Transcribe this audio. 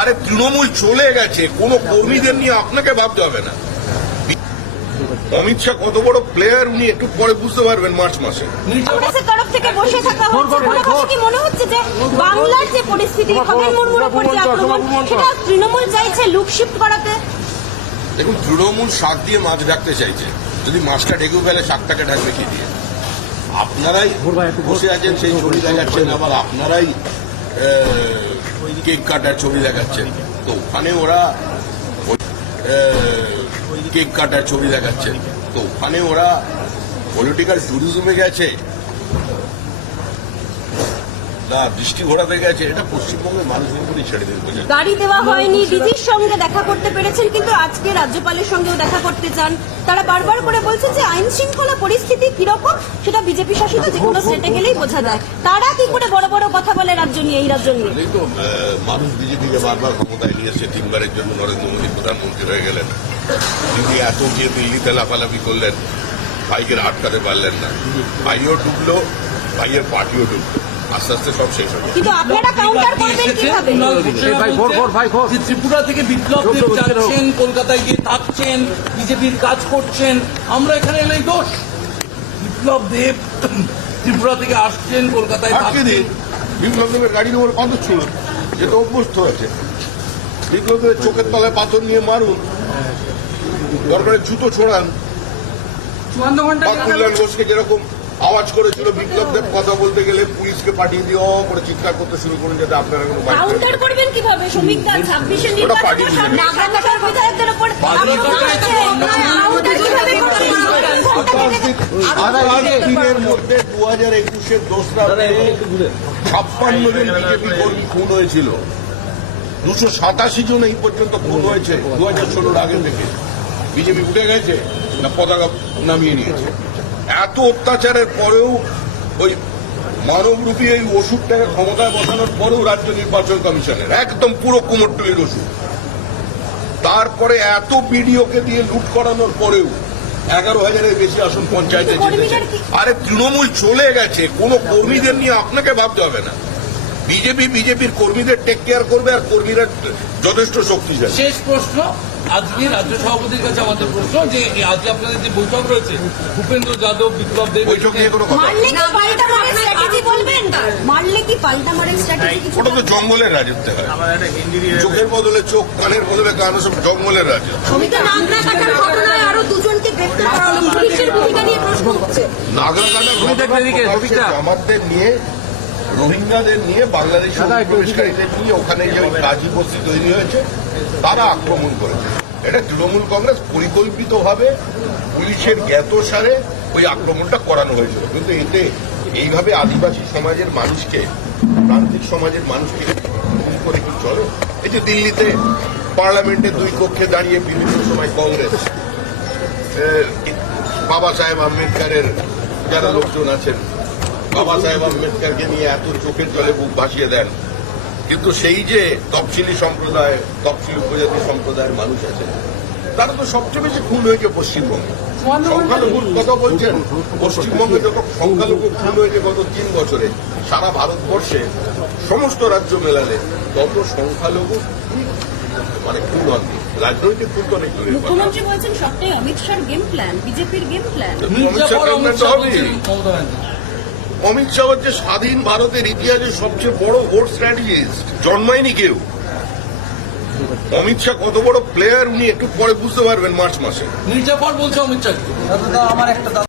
আরে তৃণমূল চলে গেছে কোন কর্মীদের নিয়ে আপনাকে ভাবতে হবে না। অমিত শাহ কত বড় প্লেয়ার উনি একটু পরে বুঝতে পারবেন মার্চ মাসে। কংগ্রেসের তরফ থেকে বসে থাকা হচ্ছে। কোনো কিছু কি মনে হচ্ছে যে বাংলার যে পরিস্থিতি খগেন মুর্মুর উপর যে আক্রমণ সেটা তৃণমূল চাইছে লুক শিফট করাতে? দেখুন তৃণমূল শাক দিয়ে মাছ ঢাকতে চাইছে। যদি মাছটা ঢেকেও ফেলে শাকটাকে ঢাকবে কি দিয়ে? আপনারাই বসে আছেন সেই ছবি দেখাচ্ছেন আবার আপনারাই কেক কাটার ছবি দেখাচ্ছেন তো ওখানে ওরা কেক কাটার ছবি দেখাচ্ছেন তো ওখানে ওরা পলিটিক্যাল ট্যুরিজমে গেছে। না বৃষ্টি ঘোরাতে গেছে এটা পশ্চিমবঙ্গের মানুষের উপরই ছেড়ে গাড়ি দেওয়া হয়নি ডিজির সঙ্গে দেখা করতে পেরেছেন কিন্তু আজকে রাজ্যপালের সঙ্গেও দেখা করতে চান। তারা বারবার করে বলছেন যে আইন শৃঙ্খলা পরিস্থিতি কীরকম সেটা বিজেপি শাসিত যে কোনো স্টেটে গেলেই বোঝা যায়। তারা কি করে বড় বড় কথা বলে রাজ্য নিয়ে এই রাজ্য নিয়ে? তো মানুষ বিজেপিকে বারবার ক্ষমতায় নিয়ে এসে তিনবারের জন্য নরেন্দ্র মোদী প্রধানমন্ত্রী হয়ে গেলেন। তিনি এত গিয়ে দিল্লিতে লাফালাফি করলেন ভাইকে আটকাতে পারলেন না। ভাইও ডুবলো ভাইয়ের পার্টিও ডুবলো। আস্তে আস্তে সব শেষ হবে কিন্তু আপনারা কাউন্টার করবেন কীভাবে? ভাই ভোর ভোর ভাই ভোর ত্রিপুরা থেকে বিপ্লব দেব। যাচ্ছেন কলকাতায় গিয়ে থাকছেন বিজেপির কাজ করছেন আমরা এখানে এলেই দোষ। বিপ্লব দেব ত্রিপুরা থেকে আসছেন কলকাতায় থাকছেন। বিপ্লব দেবের গাড়ির উপর কত ছুড় যেটা অভ্যস্ত আছে। বিপ্লব দেবের চোখের তলায় পাথর নিয়ে মারুন। দরকারে জুতো ছোড়ান। চুয়ান্ন ঘণ্টা কল্যাণ ঘোষকে যেরকম আওয়াজ করেছিল বিপ্লব দেব কথা বলতে গেলে পুলিশকে পাঠিয়ে দিয়ে অ করে চিৎকার করতে শুরু করুন যাতে আপনারা কোনো কাউন্টার করবেন কীভাবে? শ্রমিক দল। ছাব্বিশে ওটা নির্বাচনে বুঝবে। বিধায়কদের উপর আক্রমণ হচ্ছে কাউন্টার কীভাবে আগামী দিনের মধ্যে দু হাজার একুশের দোসরা ছাপ্পান্ন জন বিজেপি কর্মী খুন হয়েছিল। দুশো সাতাশি জন এই পর্যন্ত খুন হয়েছে। দু হাজার ষোলোর আগে থেকে। বিজেপি উঠে গেছে না পতাকা নামিয়ে নিয়েছে। এত অত্যাচারের পরেও ওই মানবরূপী এই ওষুধটাকে ক্ষমতায় বসানোর পরেও রাজ্য নির্বাচন কমিশনের একদম পুরো কুমোরটুলির ওষুধ। তারপরে এত বিডিওকে দিয়ে লুট করানোর পরেও এগারো হাজারের বেশি আসন পঞ্চায়েতে জিতেছে। আরে তৃণমূল চলে গেছে কোন কর্মীদের নিয়ে আপনাকে ভাবতে হবে না। বিজেপি বিজেপির কর্মীদের টেক কেয়ার করবে আর কর্মীরা যথেষ্ট শক্তিশালী। শেষ প্রশ্ন আজকে রাজ্য সভাপতির কাছে আমাদের প্রশ্ন যে আজকে আপনাদের যে বৈঠক রয়েছে ভূপেন্দ্র যাদব বিপ্লব দেব বৈঠক নিয়ে কোনো কথা মারলে কি পাল্টা মারের স্ট্র্যাটেজি বলবেন? মারলে কি পাল্টা মারের স্ট্র্যাটেজি কিছু ওটা তো জঙ্গলের রাজত্ব হয়। চোখের বদলে চোখ কানের বদলে কান সব জঙ্গলের রাজত্ব। ছবিতে নাগরাকাটার ঘটনায় আরও দুজনকে গ্রেফতার করা হলো। পুলিশের ভূমিকা নিয়ে প্রশ্ন উঠছে। নাগরাকাটা ছবিটা আমাদের নিয়ে রোহিঙ্গাদের নিয়ে বাংলাদেশ দাদা, একটু প্রবেশকারীদের নিয়ে ওখানে যে কাজী বস্তি তৈরি হয়েছে তারা আক্রমণ করেছে। এটা তৃণমূল কংগ্রেস পরিকল্পিতভাবে পুলিশের জ্ঞাত সারে ওই আক্রমণটা করানো হয়েছিল। কিন্তু এতে এইভাবে আদিবাসী সমাজের মানুষকে প্রান্তিক সমাজের মানুষকে করে কি চলে? এই যে দিল্লিতে পার্লামেন্টে দুই কক্ষে দাঁড়িয়ে বিভিন্ন সময় কংগ্রেস বাবা সাহেব আম্বেদকারের যারা লোকজন আছেন বাবা সাহেব আম্বেদকারকে নিয়ে এত চোখের জলে বুক ভাসিয়ে দেন। কিন্তু সেই যে তফসিলি সম্প্রদায় তফসিলি উপজাতি সম্প্রদায়ের মানুষ আছে তারা তো সবচেয়ে বেশি খুন হয়েছে পশ্চিমবঙ্গে। সংখ্যালঘুর কথা বলছেন পশ্চিমবঙ্গে যত সংখ্যালঘু খুন হয়েছে গত তিন বছরে সারা ভারতবর্ষে সমস্ত রাজ্য মেলালে তত সংখ্যালঘু মানে খুন হননি রাজনৈতিক খুন তো অনেক কথা। মুখ্যমন্ত্রী বলছেন সবটাই অমিত শাহর গেম প্ল্যান বিজেপির গেম প্ল্যান অমিত শাহ শাহ হচ্ছে স্বাধীন ভারতের ইতিহাসে সবচেয়ে বড় ভোট স্ট্র্যাটেজিস্ট জন্মায়নি কেউ? অমিত শাহ কত বড় প্লেয়ার উনি একটু পরে বুঝতে পারবেন মার্চ মাসে। মির্জাফর বলছে অমিত শাহকে আমার একটা